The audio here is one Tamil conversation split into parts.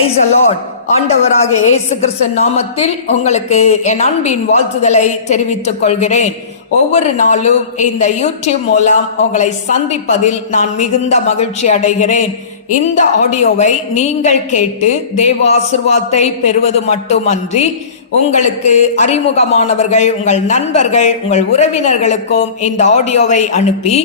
பிரைஸ் அலாட் ஆண்டவராக இயேசு கிறிஸ்து நாமத்தில் உங்களுக்கு என் அன்பின் வாழ்த்துதலை தெரிவித்துக் கொள்கிறேன். ஒவ்வொரு நாளும் இந்த யூடியூப் மூலம் உங்களை சந்திப்பதில் நான் மிகுந்த மகிழ்ச்சி அடைகிறேன். இந்த ஆடியோவை நீங்கள் கேட்டு தேவ ஆசிர்வாதத்தை பெறுவது மட்டுமன்றி உங்களுக்கு அறிமுகமானவர்கள் உங்கள் நண்பர்கள் உங்கள் உறவினர்களுக்கும் இந்த ஆடியோவை அனுப்பி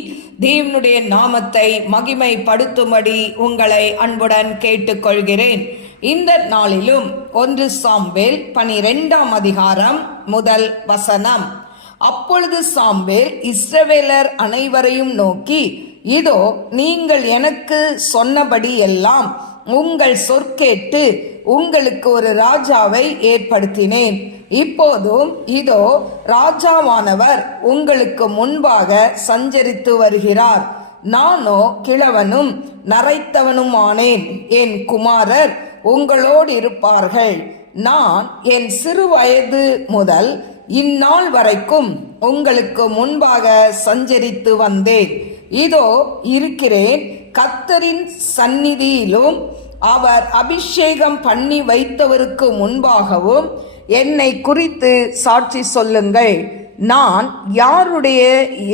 தேவனுடைய நாமத்தை மகிமைப்படுத்தும்படி உங்களை அன்புடன் கேட்டுக்கொள்கிறேன். இந்த நாளிலும் ஒன்று சாம்பேல் பனிரெண்டாம் அதிகாரம் முதல் வசனம். அப்பொழுது சாம்பேல் இஸ்ரவேலர் அனைவரையும் நோக்கி இதோ நீங்கள் எனக்கு சொன்னபடி எல்லாம் உங்கள் சொற்கேட்டு உங்களுக்கு ஒரு ராஜாவை ஏற்படுத்தினேன். இப்போதும் இதோ ராஜாவானவர் உங்களுக்கு முன்பாக சஞ்சரித்து வருகிறார். நானோ கிழவனும் நரைத்தவனுமானேன். என் குமாரர் உங்களோடு இருப்பார்கள். நான் என் சிறு வயது முதல் இந்நாள் வரைக்கும் உங்களுக்கு முன்பாக சஞ்சரித்து வந்தேன். இதோ இருக்கிறேன். கத்தரின் சந்நிதியிலும் அவர் அபிஷேகம் பண்ணி வைத்தவருக்கு முன்பாகவும் என்னை குறித்து சாட்சி சொல்லுங்கள். நான் யாருடைய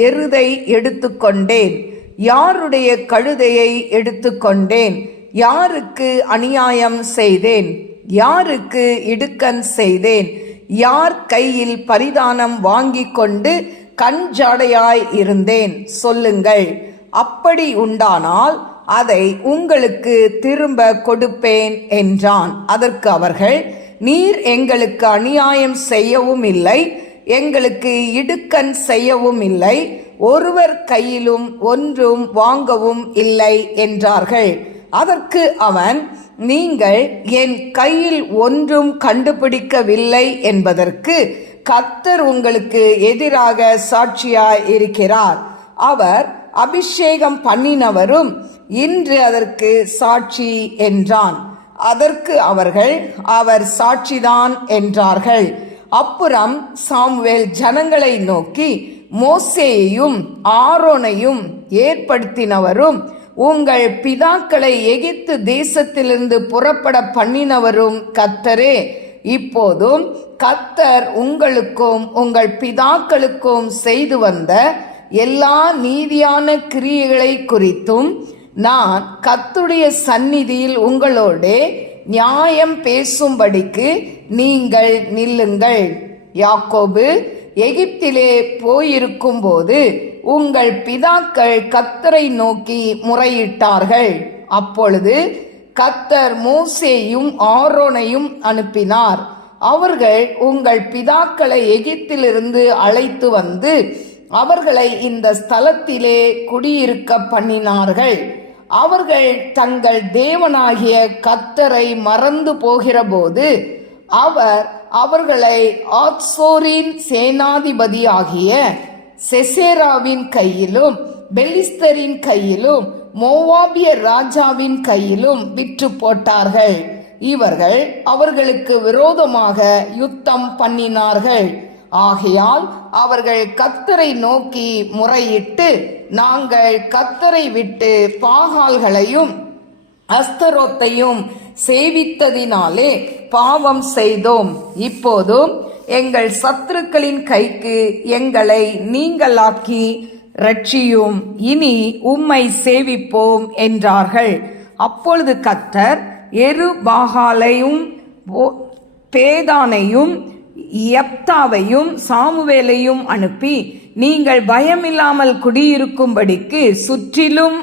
எருதை எடுத்துக்கொண்டேன்? யாருடைய கழுதையை எடுத்துக்கொண்டேன்? யாருக்கு அநியாயம் செய்தேன்? யாருக்கு இடுக்கன் செய்தேன்? யார் கையில் பரிதானம் வாங்கி கொண்டு கஞ்சாடையாய் இருந்தேன்? சொல்லுங்கள். அப்படி உண்டானால் அதை உங்களுக்கு திரும்ப கொடுப்பேன் என்றான். அதற்கு அவர்கள் நீர் எங்களுக்கு அநியாயம் செய்யவும் இல்லை எங்களுக்கு இடுக்கன் செய்யவும் இல்லை ஒருவர் கையிலும் ஒன்றும் வாங்கவும் இல்லை என்றார்கள். அதற்கு அவன் நீங்கள் என் கையில் ஒன்றும் கண்டுபிடிக்கவில்லை என்பதற்கு கத்தர் உங்களுக்கு எதிராக சாட்சியாய் இருக்கிறார் அவர் அபிஷேகம் பண்ணினவரும் இன்று அதற்கு சாட்சி என்றான். அதற்கு அவர்கள் அவர் சாட்சிதான் என்றார்கள். அப்புறம் சாமுவேல் ஜனங்களை நோக்கி மோசேயையும் ஆரோனையும் ஏற்படுத்தினவரும் உங்கள் பிதாக்களை எகிப்து தேசத்திலிருந்து புறப்பட பண்ணினவரும் கத்தரே இப்போதும் கத்தர் உங்களுக்கும் உங்கள் பிதாக்களுக்கும் செய்து வந்த எல்லா நீதியான கிரியைகளை குறித்தும் நான் கத்துடைய சந்நிதியில் உங்களோடே நியாயம் பேசும்படிக்கு நீங்கள் நில்லுங்கள். யாக்கோபு எகிப்திலே போயிருக்கும்போது உங்கள் பிதாக்கள் கத்தரை நோக்கி முறையிட்டார்கள். அப்பொழுது கத்தர் மூசேயும் ஆரோனையும் அனுப்பினார். அவர்கள் உங்கள் பிதாக்களை எகிப்திலிருந்து அழைத்து வந்து அவர்களை இந்த ஸ்தலத்திலே குடியிருக்க பண்ணினார்கள். அவர்கள் தங்கள் தேவனாகிய கத்தரை மறந்து போகிறபோது அவர் அவர்களை ஆத்சோரின் சேனாதிபதியாகிய செசேராவின் கையிலும் பெலிஸ்தரின் கையிலும் மோவாபிய ராஜாவின் கையிலும் விற்று போட்டார்கள். இவர்கள் அவர்களுக்கு விரோதமாக யுத்தம் பண்ணினார்கள். ஆகையால் அவர்கள் கத்தரை நோக்கி முறையிட்டு நாங்கள் கத்தரை விட்டு பாகால்களையும் அஸ்தரோத்தையும் சேவித்ததினாலே பாவம் செய்தோம். இப்போதும் எங்கள் சத்துருக்களின் கைக்கு எங்களை நீங்களாக்கி ரட்சியும் இனி உம்மை சேவிப்போம் என்றார்கள். அப்பொழுது கத்தர் எரு பாகாலையும் பேதானையும் எப்தாவையும் சாமுவேலையும் அனுப்பி நீங்கள் பயமில்லாமல் குடியிருக்கும்படிக்கு சுற்றிலும்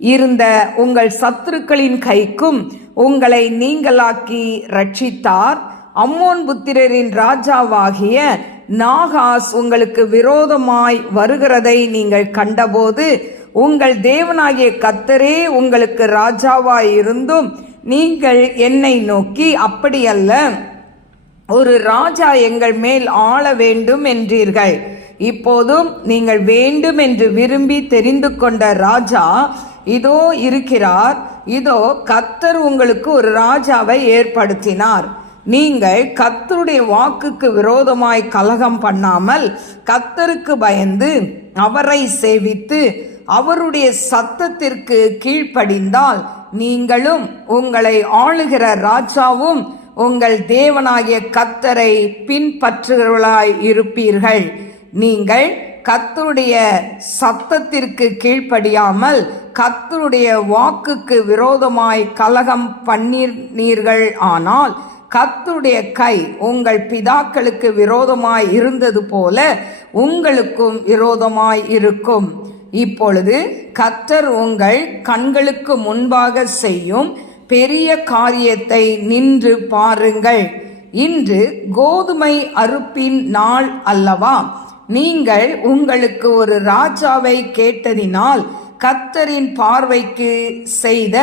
இருந்த உங்கள் சத்துருக்களின் கைக்கும் உங்களை நீங்களாக்கி ரட்சித்தார். அம்மோன் புத்திரரின் ராஜாவாகிய நாகாஸ் உங்களுக்கு விரோதமாய் வருகிறதை நீங்கள் கண்டபோது உங்கள் தேவனாகிய கத்தரே உங்களுக்கு ராஜாவாய் இருந்தும் நீங்கள் என்னை நோக்கி அப்படியல்ல ஒரு ராஜா எங்கள் மேல் ஆள வேண்டும் என்றீர்கள். இப்போதும் நீங்கள் வேண்டும் என்று விரும்பி தெரிந்து கொண்ட ராஜா இதோ இருக்கிறார். இதோ கத்தர் உங்களுக்கு ஒரு ராஜாவை ஏற்படுத்தினார். நீங்கள் கத்தருடைய வாக்குக்கு விரோதமாய் கலகம் பண்ணாமல் கத்தருக்கு பயந்து அவரை சேவித்து அவருடைய சத்தத்திற்கு கீழ்ப்படிந்தால் நீங்களும் உங்களை ஆளுகிற ராஜாவும் உங்கள் தேவனாகிய கத்தரை பின்பற்றுகிறவர்களாய் இருப்பீர்கள். நீங்கள் கத்தருடைய சத்தத்திற்கு கீழ்ப்படியாமல் கத்தருடைய வாக்குக்கு விரோதமாய் கலகம் பண்ணினீர்கள் ஆனால் கத்துடைய கை உங்கள் பிதாக்களுக்கு விரோதமாய் இருந்தது போல உங்களுக்கும் விரோதமாய் இருக்கும். இப்பொழுது கத்தர் உங்கள் கண்களுக்கு முன்பாக செய்யும் பெரிய காரியத்தை நின்று பாருங்கள். இன்று கோதுமை அறுப்பின் நாள் அல்லவா? நீங்கள் உங்களுக்கு ஒரு ராஜாவை கேட்டதினால் கத்தரின் பார்வைக்கு செய்த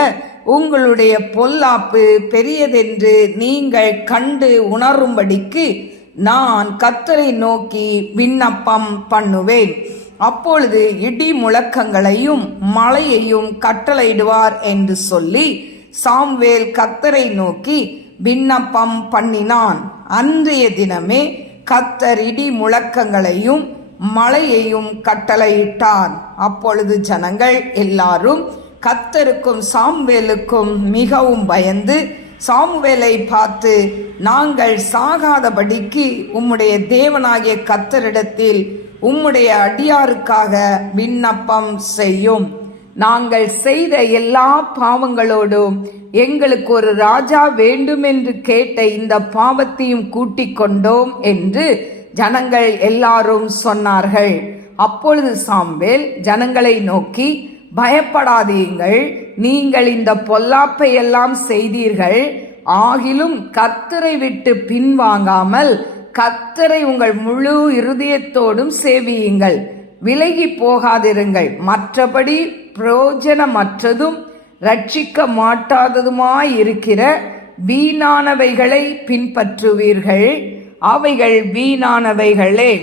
உங்களுடைய பொல்லாப்பு பெரியதென்று நீங்கள் கண்டு உணரும்படிக்கு நான் கத்தரை நோக்கி விண்ணப்பம் பண்ணுவேன். அப்பொழுது இடி முழக்கங்களையும் மழையையும் கட்டளையிடுவார் என்று சொல்லி சாம்வேல் கத்தரை நோக்கி விண்ணப்பம் பண்ணினான். அன்றைய தினமே கத்தரிடி முழக்கங்களையும் மழையையும் கட்டளையிட்டார். அப்பொழுது ஜனங்கள் எல்லாரும் கத்தருக்கும் சாம்வேலுக்கும் மிகவும் பயந்து சாமுவேலை பார்த்து நாங்கள் சாகாதபடிக்கு உம்முடைய தேவனாகிய கத்தரிடத்தில் உம்முடைய அடியாருக்காக விண்ணப்பம் செய்யும். நாங்கள் செய்த எல்லா பாவங்களோடும் எங்களுக்கு ஒரு ராஜா வேண்டும் என்று கேட்ட இந்த பாவத்தையும் கூட்டிக் கொண்டோம் என்று ஜனங்கள் எல்லாரும் சொன்னார்கள். அப்பொழுது சாம்பேல் ஜனங்களை நோக்கி பயப்படாதீங்கள் நீங்கள் இந்த பொல்லாப்பை எல்லாம் செய்தீர்கள். ஆகிலும் கத்தரை விட்டு பின்வாங்காமல் கத்தரை உங்கள் முழு இருதயத்தோடும் சேவியுங்கள். விலகி போகாதிருங்கள். மற்றபடி பிரயோஜனமற்றதும் ரட்சிக்க மாட்டாததுமாயிருக்கிற வீணானவைகளை பின்பற்றுவீர்கள். அவைகள் வீணானவைகளே.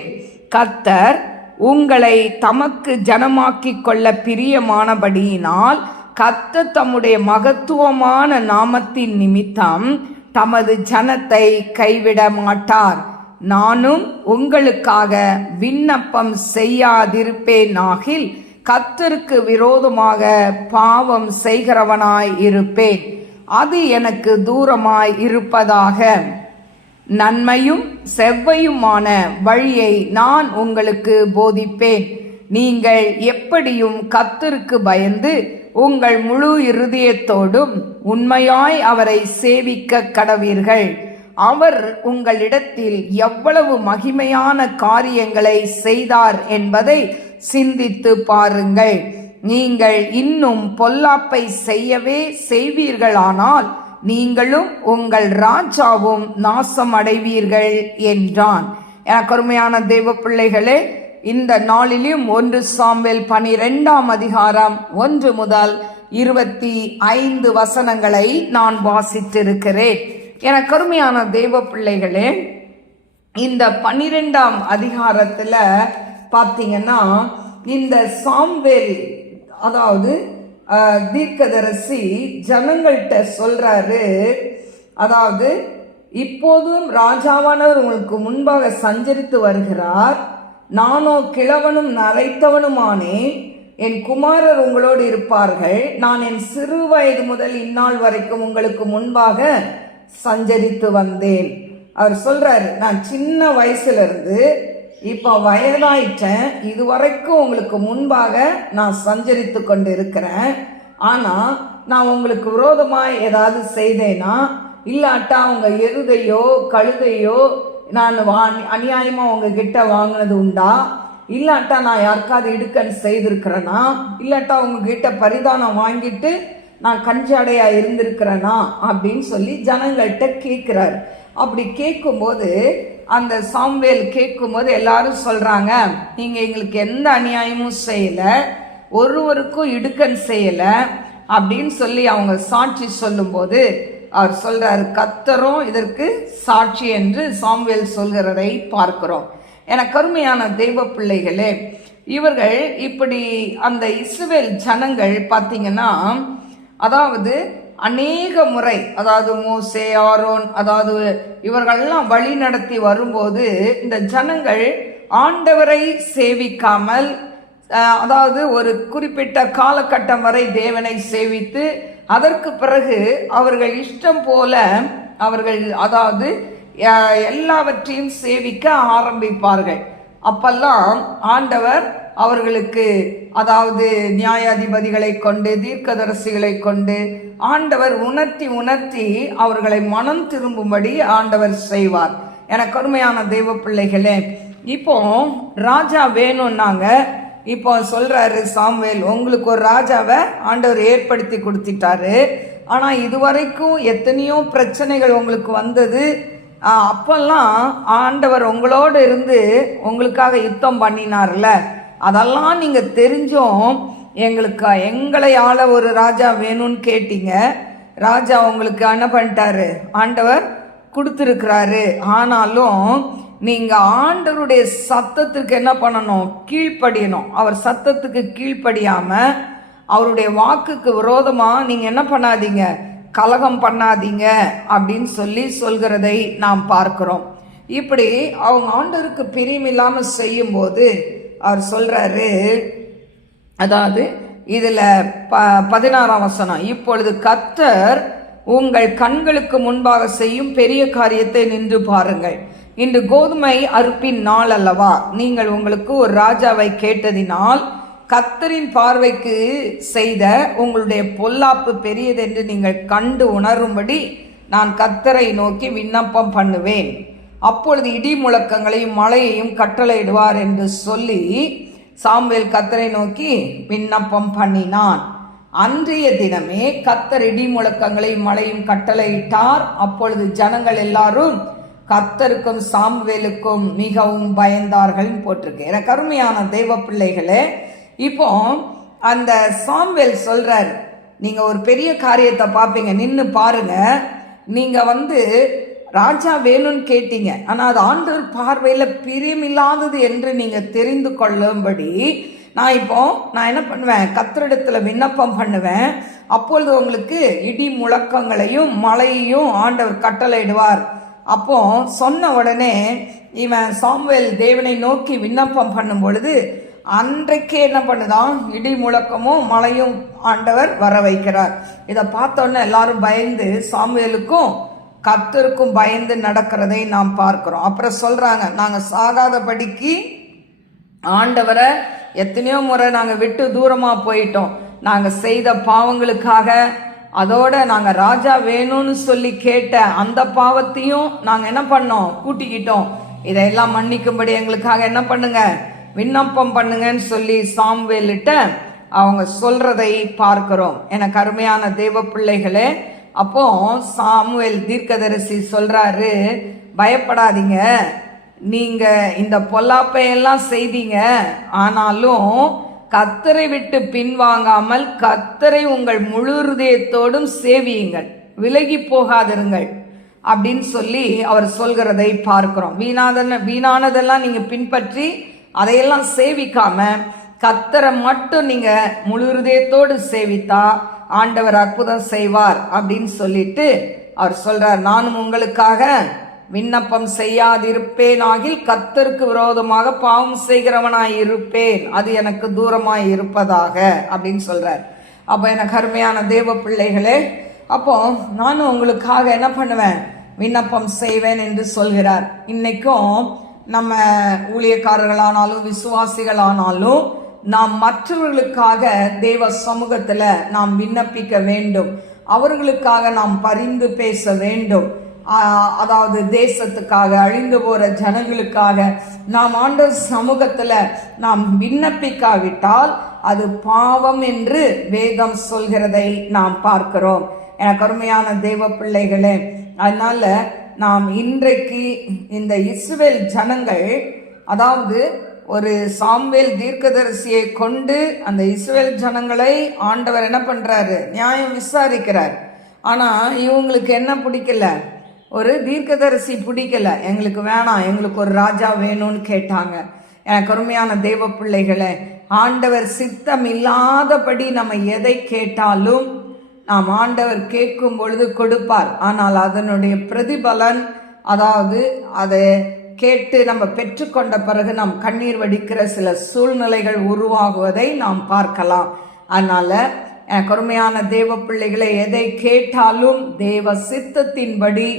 கத்தர் உங்களை தமக்கு ஜனமாக்கிக் கொள்ள பிரியமானபடியினால் கத்த தம்முடைய மகத்துவமான நாமத்தின் நிமித்தம் தமது ஜனத்தை கைவிட மாட்டார் நானும் உங்களுக்காக விண்ணப்பம் செய்யாதிருப்பேனாகில் கத்தருக்கு விரோதமாக பாவம் செய்கிறவனாய் இருப்பேன். அது எனக்கு தூரமாய் இருப்பதாக. நன்மையும் செவ்வையுமான வழியை நான் உங்களுக்கு போதிப்பேன். நீங்கள் எப்படியும் கத்தருக்கு பயந்து உங்கள் முழு இருதயத்தோடும் உண்மையாய் அவரை சேவிக்க கடவீர்கள். அவர் உங்களிடத்தில் எவ்வளவு மகிமையான காரியங்களை செய்தார் என்பதை சிந்தித்து பாருங்கள். நீங்கள் இன்னும் பொல்லாப்பை செய்யவே செய்வீர்களானால் நீங்களும் உங்கள் ராஜாவும் நாசம் அடைவீர்கள் என்றான். எனக்கு அருமையான தெய்வ பிள்ளைகளே இந்த நாளிலும் ஒன்று சாம்பல் பனிரெண்டாம் அதிகாரம் ஒன்று முதல் இருபத்தி ஐந்து வசனங்களை நான் வாசித்திருக்கிறேன். எனக்கு கருமையான தெய்வ பிள்ளைகளே இந்த பன்னிரெண்டாம் அதிகாரத்தில் பார்த்தீங்கன்னா இந்த சாம்பேல் அதாவது தீர்க்கதரசி ஜனங்கள்கிட்ட சொல்கிறாரு அதாவது இப்போதும் ராஜாவானவர் உங்களுக்கு முன்பாக சஞ்சரித்து வருகிறார். நானோ கிழவனும் நரைத்தவனுமானேன் என் குமாரர் உங்களோடு இருப்பார்கள். நான் என் சிறு வயது முதல் இந்நாள் வரைக்கும் உங்களுக்கு முன்பாக சஞ்சரித்து வந்தேன். அவர் சொல்கிறாரு நான் சின்ன வயசுலேருந்து இப்போ வயதாயிட்டேன். இது வரைக்கும் உங்களுக்கு முன்பாக நான் சஞ்சரித்து கொண்டு இருக்கிறேன் ஆனால் நான் உங்களுக்கு விரோதமாக ஏதாவது செய்தேனா? இல்லாட்டா அவங்க எருதையோ கழுதையோ நான் வா அநியாயமாக உங்ககிட்ட வாங்கினது உண்டா? இல்லாட்டா நான் யாருக்காவது இடுக்கன் செய்திருக்கிறேன்னா இல்லாட்டா உங்ககிட்ட பரிதானம் வாங்கிட்டு நான் கஞ்சாடையாக இருந்திருக்கிறேனா அப்படின்னு சொல்லி ஜனங்கள்கிட்ட கேட்குறாரு அப்படி கேட்கும்போது அந்த சாம்வேல் கேட்கும்போது எல்லாரும் சொல்கிறாங்க நீங்கள் எங்களுக்கு எந்த அநியாயமும் செய்யலை ஒருவருக்கும் இடுக்கன் செய்யலை அப்படின்னு சொல்லி அவங்க சாட்சி சொல்லும்போது அவர் சொல்கிறாரு கத்தரும் இதற்கு சாட்சி என்று சாம்வேல் சொல்கிறதை பார்க்கிறோம். என கருமையான தெய்வ பிள்ளைகளே இவர்கள் இப்படி அந்த இஸ்ரேல் ஜனங்கள் பார்த்தீங்கன்னா அதாவது அநேக முறை அதாவது மோசே ஆரோன் அதாவது இவர்கள்லாம் வழி நடத்தி வரும்போது இந்த ஜனங்கள் ஆண்டவரை சேவிக்காமல் அதாவது ஒரு குறிப்பிட்ட காலகட்டம் வரை தேவனை சேவித்து அதற்கு பிறகு அவர்கள் இஷ்டம் போல அவர்கள் அதாவது எல்லாவற்றையும் சேவிக்க ஆரம்பிப்பார்கள். அப்பெல்லாம் ஆண்டவர் அவர்களுக்கு அதாவது நியாயாதிபதிகளை கொண்டு தீர்க்கதரிசிகளை கொண்டு ஆண்டவர் உணர்த்தி உணர்த்தி அவர்களை மனம் திரும்பும்படி ஆண்டவர் செய்வார். எனக்கு அருமையான தெய்வ பிள்ளைகளே இப்போ ராஜா வேணும்னாங்க. இப்போ சொல்றாரு சாமுவேல் உங்களுக்கு ஒரு ராஜாவை ஆண்டவர் ஏற்படுத்தி கொடுத்துட்டாரு. ஆனால் இதுவரைக்கும் எத்தனையோ பிரச்சனைகள் உங்களுக்கு வந்தது. அப்போல்லாம் அப்பெல்லாம் ஆண்டவர் உங்களோடு இருந்து உங்களுக்காக யுத்தம் பண்ணினார்ல. அதெல்லாம் நீங்கள் தெரிஞ்சும் எங்களுக்கு எங்களை ஆள ஒரு ராஜா வேணும்னு கேட்டீங்க. ராஜா உங்களுக்கு என்ன பண்ணிட்டாரு? ஆண்டவர் கொடுத்துருக்கிறாரு. ஆனாலும் நீங்கள் ஆண்டவருடைய சத்தத்துக்கு என்ன பண்ணணும்? கீழ்ப்படியணும். அவர் சத்தத்துக்கு கீழ்ப்படியாமல் அவருடைய வாக்குக்கு விரோதமாக நீங்கள் என்ன பண்ணாதீங்க? கலகம் பண்ணாதீங்க அப்படின்னு சொல்லி சொல்கிறதை நாம் பார்க்கிறோம். இப்படி அவங்க ஆண்டவருக்கு பிரியமில்லாமல் செய்யும்போது அவர் சொல்கிறாரு அதாவது இதில் ப பதினாறாம் வசனம் இப்பொழுது கத்தர் உங்கள் கண்களுக்கு முன்பாக செய்யும் பெரிய காரியத்தை நின்று பாருங்கள். இன்று கோதுமை அறுப்பின் நாள் அல்லவா? நீங்கள் உங்களுக்கு ஒரு ராஜாவை கேட்டதினால் கத்தரின் பார்வைக்கு செய்த உங்களுடைய பொல்லாப்பு பெரியதென்று நீங்கள் கண்டு உணரும்படி நான் கத்தரை நோக்கி விண்ணப்பம் பண்ணுவேன். அப்பொழுது இடி முழக்கங்களையும் மழையையும் கட்டளையிடுவார் என்று சொல்லி சாமுவேல் கத்தரை நோக்கி விண்ணப்பம் பண்ணினான். அன்றைய தினமே கத்தர் இடி முழக்கங்களையும் மழையும் கட்டளையிட்டார். அப்பொழுது ஜனங்கள் எல்லாரும் கத்தருக்கும் சாம்வேலுக்கும் மிகவும் பயந்தார்கள் போட்டிருக்கு எனக்கு கருமையான தெய்வ பிள்ளைகளே இப்போ அந்த சாம்வேல் சொல்றாரு நீங்க ஒரு பெரிய காரியத்தை பார்ப்பீங்க நின்று பாருங்க. நீங்க வந்து ராஜா வேணும்னு கேட்டீங்க. ஆனால் அது ஆண்டவர் பார்வையில் பிரியமில்லாதது என்று நீங்கள் தெரிந்து கொள்ளும்படி நான் இப்போ நான் என்ன பண்ணுவேன்? கத்திரிடத்தில் விண்ணப்பம் பண்ணுவேன். அப்பொழுது உங்களுக்கு இடி முழக்கங்களையும் மழையையும் ஆண்டவர் கட்டளையிடுவார். அப்போ சொன்ன உடனே இவன் சாம்வேல் தேவனை நோக்கி விண்ணப்பம் பண்ணும் பொழுது அன்றைக்கே என்ன பண்ணுதான்? இடி முழக்கமும் மழையும் ஆண்டவர் வர வைக்கிறார் இதை பார்த்தோன்னே எல்லாரும் பயந்து சாமுவேலுக்கும் கத்தருக்கும் பயந்து நடக்கிறதை நாம் பார்க்கிறோம். அப்புறம் சொல்றாங்க நாங்கள் சாகாதபடிக்கு ஆண்டவரை எத்தனையோ முறை நாங்கள் விட்டு தூரமாக போயிட்டோம். நாங்கள் செய்த பாவங்களுக்காக அதோட நாங்கள் ராஜா வேணும்னு சொல்லி கேட்ட அந்த பாவத்தையும் நாங்கள் என்ன பண்ணோம்? கூட்டிக்கிட்டோம். இதையெல்லாம் மன்னிக்கும்படி எங்களுக்காக என்ன பண்ணுங்க? விண்ணப்பம் பண்ணுங்கன்னு சொல்லி சாம்வேலிட்ட அவங்க சொல்றதை பார்க்கிறோம். எனக்கு அருமையான தேவ பிள்ளைகளே அப்போ சாமுவேல் தீர்க்கதரிசி சொல்கிறாரு பயப்படாதீங்க. நீங்கள் இந்த பொல்லாப்பையெல்லாம் செய்தீங்க. ஆனாலும் கத்தரை விட்டு பின்வாங்காமல் கத்தரை உங்கள் முழு இருதயத்தோடும் சேவியுங்கள். விலகி போகாதிருங்கள். அப்படின்னு சொல்லி அவர் சொல்கிறதை பார்க்கிறோம். வீணாதன வீணானதெல்லாம் நீங்கள் பின்பற்றி அதையெல்லாம் சேவிக்காமல் கத்தரை மட்டும் நீங்க முழு இருதயத்தோடு சேவித்தா ஆண்டவர் அற்புதம் செய்வார் அப்படின்னு சொல்லிட்டு அவர் சொல்றார் நானும் உங்களுக்காக விண்ணப்பம் செய்யாதிருப்பேன் ஆகில் கத்தருக்கு விரோதமாக பாவம் செய்கிறவனாய் இருப்பேன். அது எனக்கு தூரமாய் இருப்பதாக அப்படின்னு சொல்றார். அப்போ எனக்கு அருமையான தேவ பிள்ளைகளே அப்போ நானும் உங்களுக்காக என்ன பண்ணுவேன்? விண்ணப்பம் செய்வேன் என்று சொல்கிறார். இன்னைக்கும் நம்ம ஊழியக்காரர்களானாலும் விசுவாசிகளானாலும் நாம் மற்றவர்களுக்காக தேவ சமூகத்தில் நாம் விண்ணப்பிக்க வேண்டும். அவர்களுக்காக நாம் பரிந்து பேச வேண்டும். அதாவது தேசத்துக்காக அழிந்து போகிற ஜனங்களுக்காக நாம் ஆண்டவர் சமூகத்தில் நாம் விண்ணப்பிக்காவிட்டால் அது பாவம் என்று வேதம் சொல்கிறதை நாம் பார்க்கிறோம். எனக்கு அருமையான தெய்வ பிள்ளைகளே அதனால் நாம் இன்றைக்கு இந்த இஸ்ரேல் ஜனங்கள் அதாவது ஒரு சாம்வேல் தீர்க்கதரிசியை கொண்டு அந்த இஸ்ரேல் ஜனங்களை ஆண்டவர் என்ன பண்ணுறாரு நியாயம் விசாரிக்கிறார். ஆனால் இவங்களுக்கு என்ன பிடிக்கல? ஒரு தீர்க்கதரிசி பிடிக்கல. எங்களுக்கு வேணாம் எங்களுக்கு ஒரு ராஜா வேணும்னு கேட்டாங்க. எனக்கு அருமையான தெய்வ பிள்ளைகளை ஆண்டவர் சித்தம் இல்லாதபடி நம்ம எதை கேட்டாலும் நாம் ஆண்டவர் கேட்கும் பொழுது கொடுப்பார். ஆனால் அதனுடைய பிரதிபலன் அதாவது அதை கேட்டு நம்ம பெற்றுக்கொண்ட பிறகு நாம் கண்ணீர் வடிக்கிற சில சூழ்நிலைகள் உருவாகுவதை நாம் பார்க்கலாம். அதனால் கொடுமையான தேவ பிள்ளைகளை எதை கேட்டாலும் தேவ சித்தத்தின்படி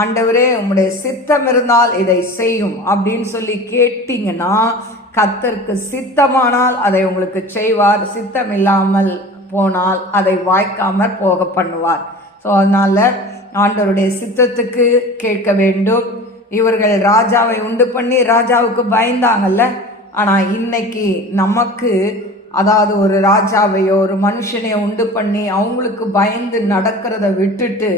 ஆண்டவரே உங்களுடைய சித்தம் இருந்தால் இதை செய்யும் அப்படின்னு சொல்லி கேட்டீங்கன்னா கத்தருக்கு சித்தமானால் அதை உங்களுக்கு செய்வார். சித்தம் இல்லாமல் போனால் அதை வாய்க்காமற் போக பண்ணுவார். ஸோ அதனால் ஆண்டவருடைய சித்தத்துக்கு கேட்க வேண்டும். இவர்கள் ராஜாவை உண்டு பண்ணி ராஜாவுக்கு பயந்தாங்கல்ல? ஆனால் இன்னைக்கு நமக்கு அதாவது ஒரு ராஜாவையோ ஒரு மனுஷனையோ உண்டு பண்ணி அவங்களுக்கு பயந்து நடக்கிறத விட்டுட்டு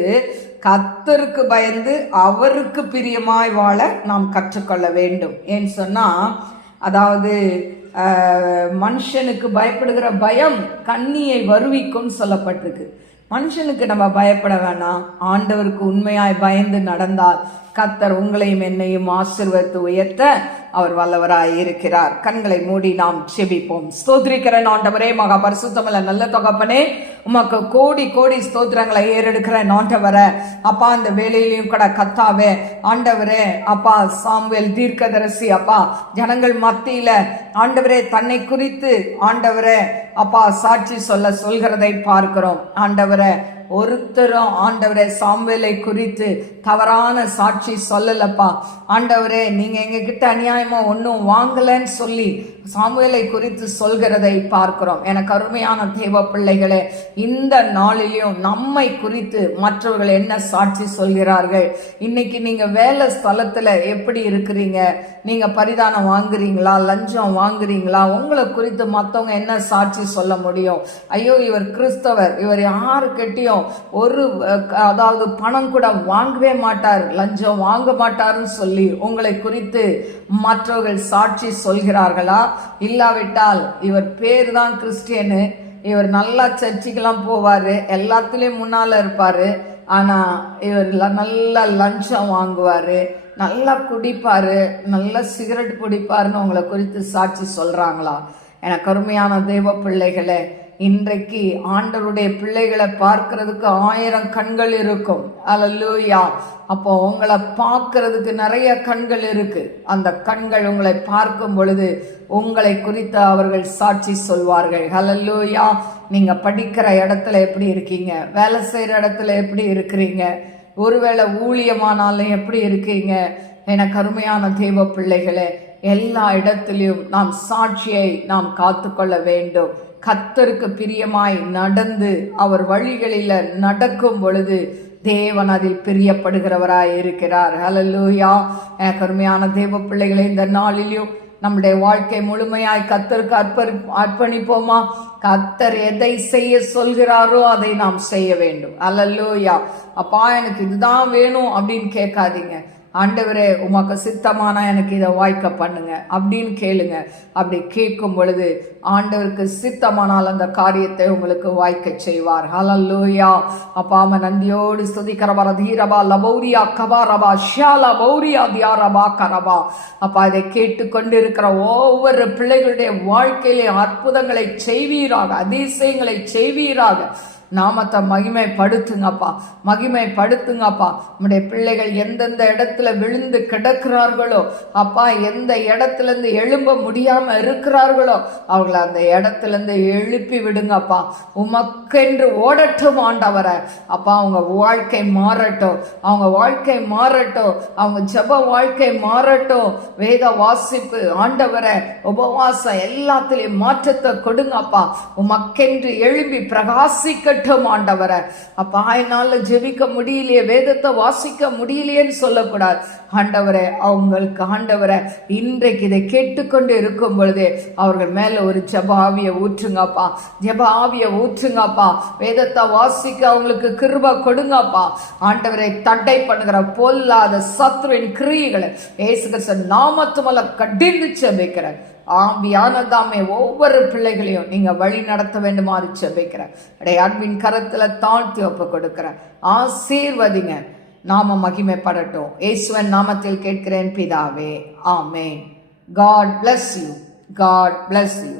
கத்தருக்கு பயந்து அவருக்கு பிரியமாய் வாழ நாம் கற்றுக்கொள்ள வேண்டும். ஏன்னு சொன்னால் அதாவது மனுஷனுக்கு பயப்படுகிற பயம் கண்ணியை வருவிக்கும்னு சொல்லப்பட்டிருக்கு. மனுஷனுக்கு நம்ம பயப்பட வேணாம். ஆண்டவருக்கு உண்மையாய் பயந்து நடந்தால் கத்தர் உங்களையும் என்னையும் ஆசிர்வத்து உயர்த்த அவர் வல்லவராய் இருக்கிறார். கண்களை மூடி நாம் செபிப்போம் ஸ்தோத்ரிக்கிறேன் ஆண்டவரே மகா பரிசுத்தமல்ல நல்ல தொகப்பனே. உமக்கு கோடி கோடி ஸ்தோத்திரங்களை ஏறெடுக்கிறேன் ஆண்டவர. அப்பா அந்த வேலையிலையும் கூட கத்தாவே. ஆண்டவரே அப்பா சாம்வேல் தீர்க்கதரசி அப்பா ஜனங்கள் மத்தியில. ஆண்டவரே தன்னை குறித்து ஆண்டவரே அப்பா சாட்சி சொல்ல சொல்கிறதை பார்க்கிறோம். ஆண்டவரே ஒருத்தரும் ஆண்டவரே சாம்வேலை குறித்து தவறான சாட்சி சொல்லலப்பா. ஆண்டவரே நீங்க எங்ககிட்ட அநியாயமாக அநியாயமா ஒன்றும் வாங்கலன்னு சொல்லி சாமுவேலை குறித்து சொல்கிறதை பார்க்கிறோம். எனக்கு அருமையான தேவ பிள்ளைகளே இந்த நாளிலையும் நம்மை குறித்து மற்றவர்கள் என்ன சாட்சி சொல்கிறார்கள்? இன்னைக்கு நீங்க வேலை ஸ்தலத்துல எப்படி இருக்கிறீங்க? நீங்க பரிதானம் வாங்குறீங்களா? லஞ்சம் வாங்குறீங்களா? உங்களை குறித்து மற்றவங்க என்ன சாட்சி சொல்ல முடியும்? ஐயோ இவர் கிறிஸ்தவர். இவர் யாரு ஒரு அதாவது பணம் கூட வாங்கவே மாட்டார். லஞ்சம் வாங்க மாட்டாருன்னு சொல்லி உங்களை குறித்து மற்றவர்கள் சாட்சி சொல்கிறார்களா? இல்லாவிட்டால் இவர் பேர் தான் கிறிஸ்டியனு. இவர் நல்லா சர்ச்சுக்கெல்லாம் போவார் எல்லாத்துலேயும் முன்னால் இருப்பார். ஆனால் இவர் நல்லா லஞ்சம் வாங்குவார் நல்லா குடிப்பார் நல்லா சிகரெட் பிடிப்பாருன்னு உங்களை குறித்து சாட்சி சொல்கிறாங்களா எனக்கு அருமையான தெய்வ பிள்ளைகளே இன்றைக்கு ஆண்டவருடைய பிள்ளைகளை பார்க்கறதுக்கு ஆயிரம் கண்கள் இருக்கும். அல்லூயா அப்போ உங்களை பார்க்கறதுக்கு நிறைய கண்கள் இருக்கு. அந்த கண்கள் உங்களை பார்க்கும் பொழுது உங்களை குறித்து அவர்கள் சாட்சி சொல்வார்கள். ஹலல்லூயா நீங்க படிக்கிற இடத்துல எப்படி இருக்கீங்க? வேலை செய்யற இடத்துல எப்படி இருக்கிறீங்க? ஒருவேளை ஊழியமானாலும் எப்படி இருக்கீங்க? எனக்கு அருமையான தெய்வ பிள்ளைகளே எல்லா இடத்திலையும் நாம் சாட்சியை நாம் காத்துக்கொள்ள வேண்டும். கத்தருக்கு பிரியமாய் நடந்து அவர் வழிகளில நடக்கும் பொழுது தேவன் அதில் பிரியப்படுகிறவராய் இருக்கிறார். ஹலல்லூயா எனக்கு அருமையான தேவ பிள்ளைகளை இந்த நாளிலும் நம்முடைய வாழ்க்கை முழுமையாய் கத்தருக்கு அர்ப்பணி அர்ப்பணிப்போமா? கத்தர் எதை செய்ய சொல்கிறாரோ அதை நாம் செய்ய வேண்டும். அல்லல்லோயா அப்பா எனக்கு இதுதான் வேணும் அப்படின்னு கேட்காதீங்க. ஆண்டவரே உமக்கு சித்தமானா எனக்கு இதை வாய்க்க பண்ணுங்க. அப்படின்னு கேளுங்க. அப்படி கேட்கும் பொழுது ஆண்டவருக்கு சித்தமானால் அந்த காரியத்தை உங்களுக்கு வாய்க்க செய்வார். ஹalleluya அப்பாம நந்தியோடு ஸ்துதிக்கிறவர தீரபா லபௌரியா கபாரபா ஷியாலா பௌரியா தியாரபா கரபா. அப்பா இதை கேட்டுக்கொண்டிருக்கிற ஒவ்வொரு பிள்ளைகளுடைய வாழ்க்கையிலே அற்புதங்களை செய்வீராக அதிசயங்களை செய்வீராக. நாமத்தை மகிமைப்படுத்துங்கப்பா. மகிமைப்படுத்துங்கப்பா. நம்முடைய பிள்ளைகள் எந்தெந்த இடத்துல விழுந்து கிடக்கிறார்களோ அப்பா எந்த இடத்துல இருந்து எழும்ப முடியாமல் இருக்கிறார்களோ அவங்கள அந்த இடத்துல இருந்து எழுப்பி விடுங்கப்பா. உமக்கென்று ஓடட்டும் ஆண்டவரை. அப்பா அவங்க வாழ்க்கை மாறட்டும். அவங்க வாழ்க்கை மாறட்டும். அவங்க ஜப வாழ்க்கை மாறட்டும். வேத வாசிப்பு ஆண்டவரை உபவாசம் எல்லாத்திலையும் மாற்றத்தை கொடுங்கப்பா. உமக்கென்று எழும்பி இருக்கட்டும் ஆண்டவரை. அப்பா என்னால ஜெபிக்க முடியலையே வேதத்தை வாசிக்க முடியலையேன்னு சொல்லக்கூடாது. ஆண்டவரை அவங்களுக்கு ஆண்டவரை இன்றைக்கு இதை கேட்டுக்கொண்டு இருக்கும் பொழுதே அவர்கள் மேல ஒரு ஜப ஆவியை ஊற்றுங்கப்பா. ஜெப ஆவியை ஊற்றுங்கப்பா. வேதத்தை வாசிக்க அவங்களுக்கு கிருப கொடுங்கப்பா. ஆண்டவரை தடை பண்ணுகிற பொல்லாத சத்ருவின் கிரியைகளை ஏசு நாமத்து நாமத்துமல கடிந்து செபிக்கிறேன். ஆவியானதாமே ஒவ்வொரு பிள்ளைகளையும் நீங்கள் வழி நடத்த வேண்டுமாறு செபிக்கிறேன் அடைய அன்பின் கரத்தில் தாழ்த்தி ஒப்பு கொடுக்கிறேன். ஆசீர்வதிங்க நாம மகிமைப்படட்டும். இயேசுவன் நாமத்தில் கேட்கிறேன் பிதாவே. ஆமேன். God bless you God bless you